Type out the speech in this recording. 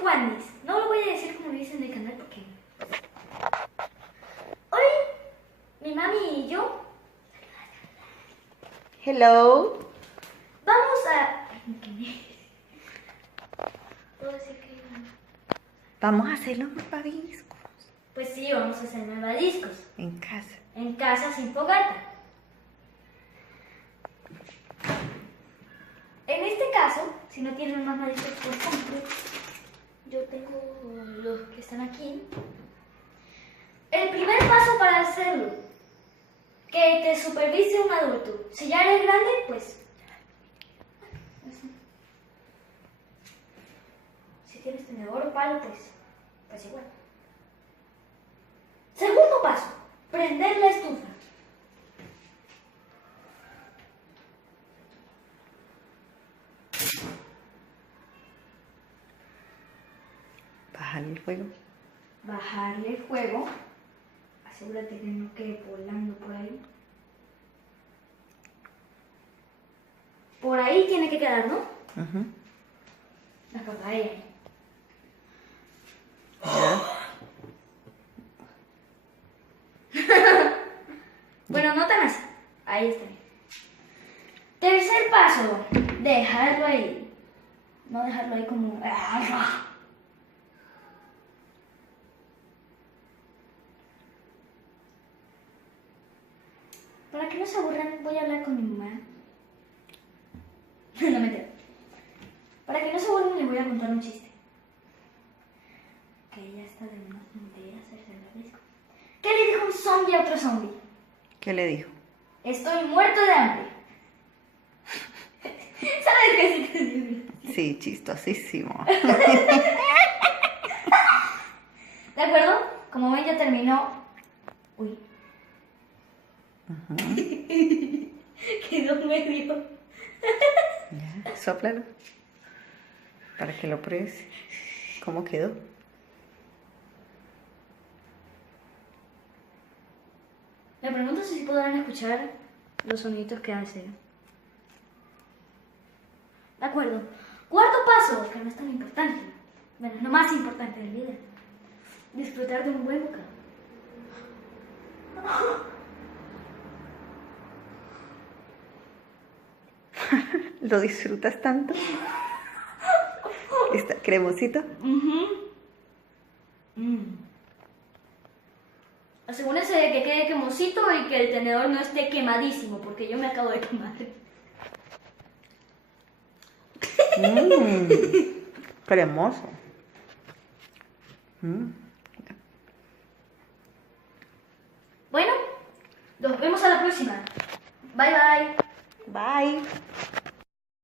Juanis. No lo voy a decir como lo dicen en el canal porque... Hoy, mi mami y yo... Hello. Vamos a... ¿Puedo decir que... Vamos a hacer los malvaviscos. Pues sí, vamos a hacer malvadiscos. En casa. En casa sin fogata. En este caso, si no tienen más malvadiscos, por ejemplo, yo tengo los que están aquí. El primer paso para hacerlo, que te supervise un adulto. Si ya eres grande, pues... Si tienes tenedor o palo, pues igual. Segundo paso, prender la estufa. Bajarle el fuego. Bajarle el fuego. Asegúrate que no quede volando por ahí. Por ahí tiene que quedar, ¿no? Ujú. La papaya. Ya. Bueno, no tan así. Ahí está bien. Tercer paso, dejarlo ahí. No dejarlo ahí como... Para que no se aburran, voy a hablar con mi mamá. No me entero. Para que no se aburran, les voy a contar un chiste. Que ella está de hacerse el disco. ¿Qué le dijo un zombie a otro zombie? ¿Qué le dijo? Estoy muerto de hambre. ¿Sabes qué sí? Sí, chistosísimo. ¿De acuerdo? Como ven, ya terminó. Uy. Ujú. Quedó medio. Ya, sóplalo. Para que lo pruebes. ¿Cómo quedó? Me pregunto si podrán escuchar los soniditos que hace. De acuerdo. Cuarto paso, que no es tan importante. Bueno, es lo más importante de la vida. Disfrutar de un buen bocado. ¿Lo disfrutas tanto? ¿Está cremosito? Asegúrense de que quede quemosito y que el tenedor no esté quemadísimo, porque yo me acabo de quemar. Cremoso. Bueno, nos vemos a la próxima. Bye bye. Bye.